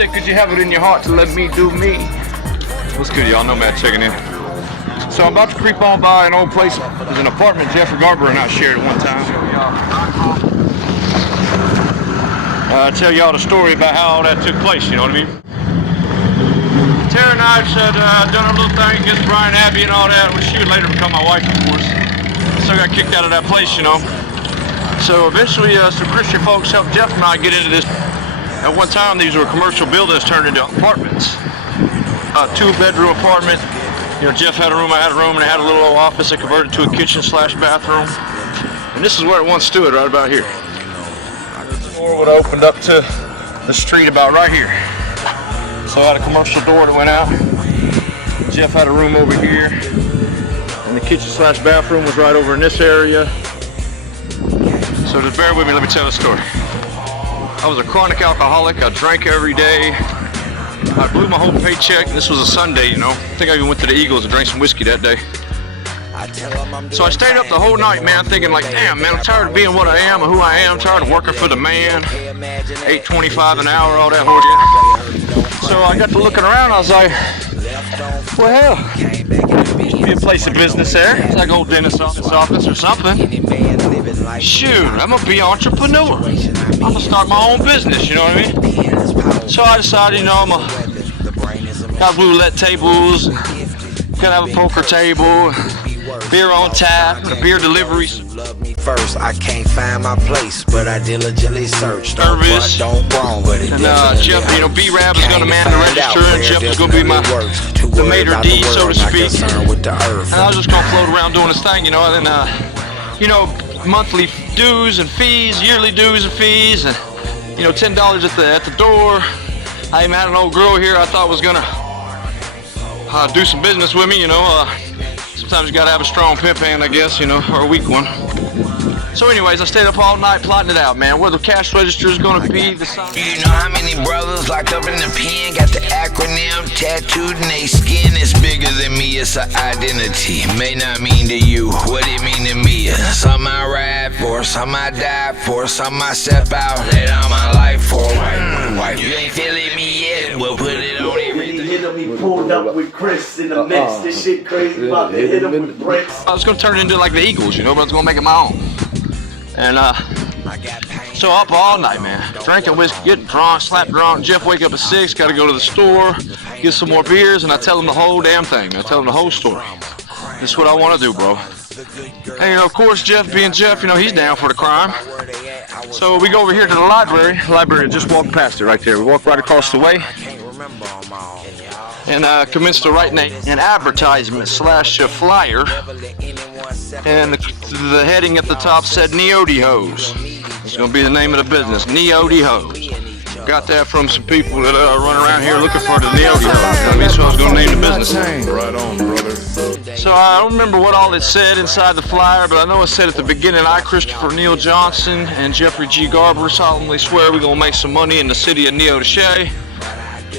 said, could you have it in your heart to let me do me? What's good, y'all? Nomad checking in. So I'm about to creep on by an old place. There's an apartment Jeffrey Garber and I shared at one time. Tell y'all the story about how all that took place, you know what I mean? Tara and I had done a little thing against Brian Abbey and all that, which she would later become my wife, of course. So I got kicked out of that place, you know. So eventually some Christian folks helped Jeff and I get into this. At one time, these were commercial buildings turned into apartments. A 2-bedroom apartment. You know, Jeff had a room, I had a room, and I had a little old office that converted to a kitchen/bathroom. And this is where it once stood, right about here. The door would have opened up to the street about right here. So I had a commercial door that went out. Jeff had a room over here. And the kitchen/bathroom was right over in this area. So just bear with me, let me tell the story. I was a chronic alcoholic. I drank every day. I blew my whole paycheck. This was a Sunday, you know. I think I even went to the Eagles and drank some whiskey that day. So I stayed up the whole night, man, thinking like, damn, man, I'm tired of being what I am and who I am. I'm tired of working for the man. $8.25 an hour, all that horse. So I got to looking around. I was like, well, hell, used to be a place of business there. It's like old dentist's office or something. Shoot, I'm gonna be an entrepreneur. I'm gonna start my own business, you know what I mean? So I decided, you know, I'm gonna got roulette tables, gonna have a poker table, beer on tap, beer deliveries. First, I can't find my place, but I diligently searched. Service. And Jeff, you know, B-Rab is gonna man the register, and Jeff is gonna be the maitre d', so to speak. And I was just gonna float around doing this thing, you know, and then, you know, monthly dues and fees, yearly dues and fees, and you know, $10 at the door. I even had an old girl here I thought was gonna do some business with me, you know. Sometimes you gotta have a strong pimp hand, I guess, you know, or a weak one. So anyways, I stayed up all night plotting it out, man, where the cash register is gonna be. The you know how many brothers locked up in the pen got the acronym tattooed in their skin? It's bigger than me, it's an identity. May not mean to you what it mean to me. Some I ride for, some I die for, some I step out, lay down my life for. Wife, you ain't feeling me yet, we'll put it on everything. Hit him, he pulled up with Chris in the mix. This shit crazy, about to hit him with bricks. I was gonna turn it into like the Eagles, you know, but I was gonna make it my own. And so up all night, man, drinking whiskey, getting drunk, slap drunk. Jeff wake up at 6, gotta go to the store, get some more beers, and I tell him the whole damn thing. I tell him the whole story. This is what I want to do, bro. And you know, of course, Jeff being Jeff, you know, he's down for the crime. So we go over here to the library. The library just walked past it right there. We walk right across the way. And commenced to write an advertisement / flyer, and the heading at the top said Neody Hose. It's gonna be the name of the business, Neody Hose. Got that from some people that run around here looking for the Neody Hose. I mean, so I was gonna name the business. Right on, brother. So I don't remember what all it said inside the flyer, but I know it said at the beginning, I, Christopher Neal Johnson, and Jeffrey G. Garber solemnly swear we're gonna make some money in the city of Neodesha.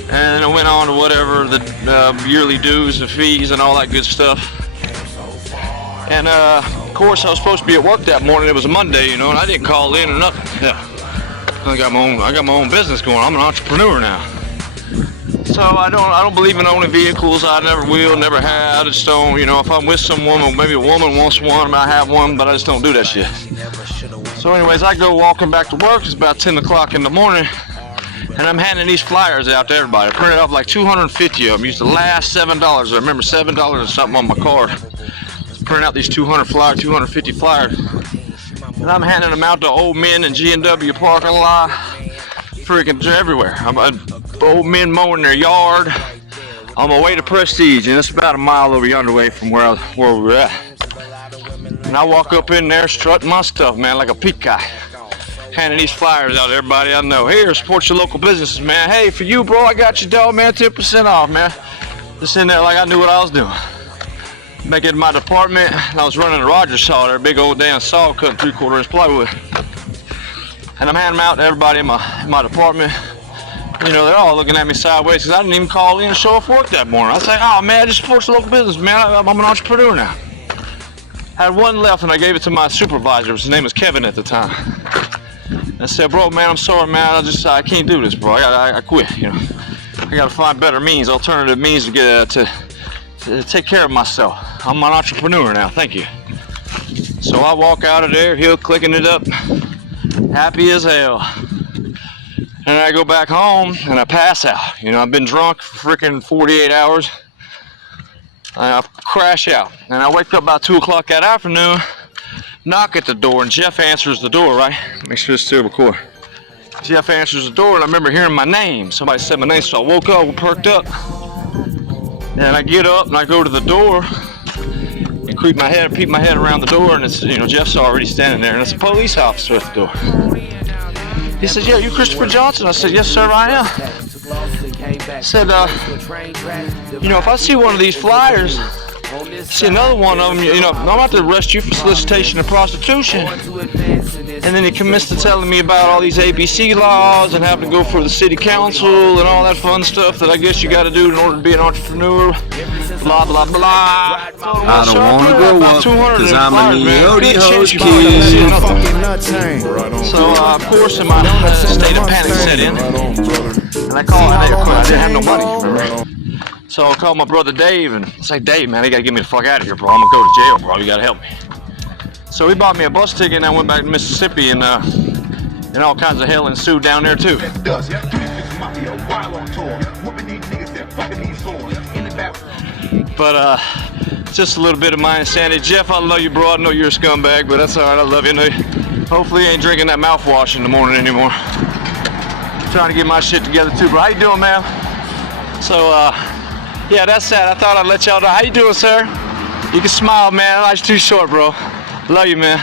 And it went on to whatever, the yearly dues and fees and all that good stuff. And of course I was supposed to be at work that morning. It was a Monday, you know, and I didn't call in or nothing. Yeah, I got my own business going. I'm an entrepreneur now. So I don't believe in owning vehicles. I never will, never have. I just don't, you know, if I'm with someone or maybe a woman wants one, I might have one, but I just don't do that shit. So anyways, I go walking back to work. It's about 10 o'clock in the morning. And I'm handing these flyers out to everybody. I printed off like 250 of them. Used the last $7. I remember $7 or something on my card. Print out these 250 flyers. And I'm handing them out to old men in G.W.B parking lot. Freaking everywhere. Old men mowing their yard. On my way to Prestige, and it's about a mile over yonder way from where we're at. And I walk up in there strutting my stuff, man, like a peacock. Handing these flyers out to everybody I know. Here, support your local businesses, man. Hey, for you, bro, I got you, dog, man, 10% off, man. Just in there like I knew what I was doing. Back in my department, I was running a Rogers saw there, big old damn saw, cutting 3/4 inch plywood. And I'm handing them out to everybody in my department. You know, they're all looking at me sideways because I didn't even call in and show up for work that morning. I was like, oh, man, I just support your local business, man. I'm an entrepreneur now. I had one left, and I gave it to my supervisor. His name was Kevin at the time. I said, bro, man, I'm sorry, man. I can't do this, bro. I quit. You know, I gotta find better means, alternative means to get to take care of myself. I'm an entrepreneur now. Thank you. So I walk out of there, heel clicking it up, happy as hell. And I go back home and I pass out. You know, I've been drunk for freaking 48 hours. And I crash out. And I wake up about 2 o'clock that afternoon, knock at the door, and Jeff answers the door, right? Make sure it's still recording. Jeff answers the door, and I remember hearing my name. Somebody said my name, so I woke up, perked up. And I get up and I go to the door and peek my head around the door, and it's, you know, Jeff's already standing there, and it's a police officer at the door. He said, yeah, you Christopher Johnson? I said, yes, sir, I am. I said, you know, if I see one of these flyers, see another one of them, you know, I'm about to arrest you for solicitation of prostitution. And then he commits to telling me about all these ABC laws and having to go for the city council and all that fun stuff that I guess you got to do in order to be an entrepreneur. Blah, blah, blah. I don't want to grow up because I'm a Neo-Ho's kid. So, of course, in my state of panic set in. And I called my neighbor. I didn't have no money, remember? So I called my brother Dave and say, Dave, man, you gotta get me the fuck out of here, bro. I'm gonna go to jail, bro. You gotta help me. So he bought me a bus ticket and I went back to Mississippi, and all kinds of hell ensued down there too. But just a little bit of my insanity. Jeff, I love you, bro. I know you're a scumbag, but that's all right. I love you. Hopefully you ain't drinking that mouthwash in the morning anymore. I'm trying to get my shit together too, bro. How you doing, man? So, yeah, that's that. I thought I'd let y'all know. How you doing, sir? You can smile, man. Life's too short, bro. Love you, man.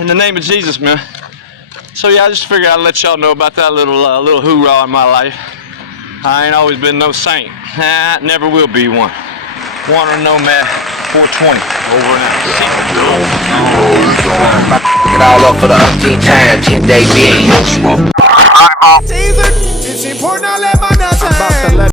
In the name of Jesus, man. So, yeah, I just figured I'd let y'all know about that little hoorah in my life. I ain't always been no saint. Never will be one. One or no, man. 420. Over and out. Get all up for the 10 times, 10 day being. It's important I let my nuts hang.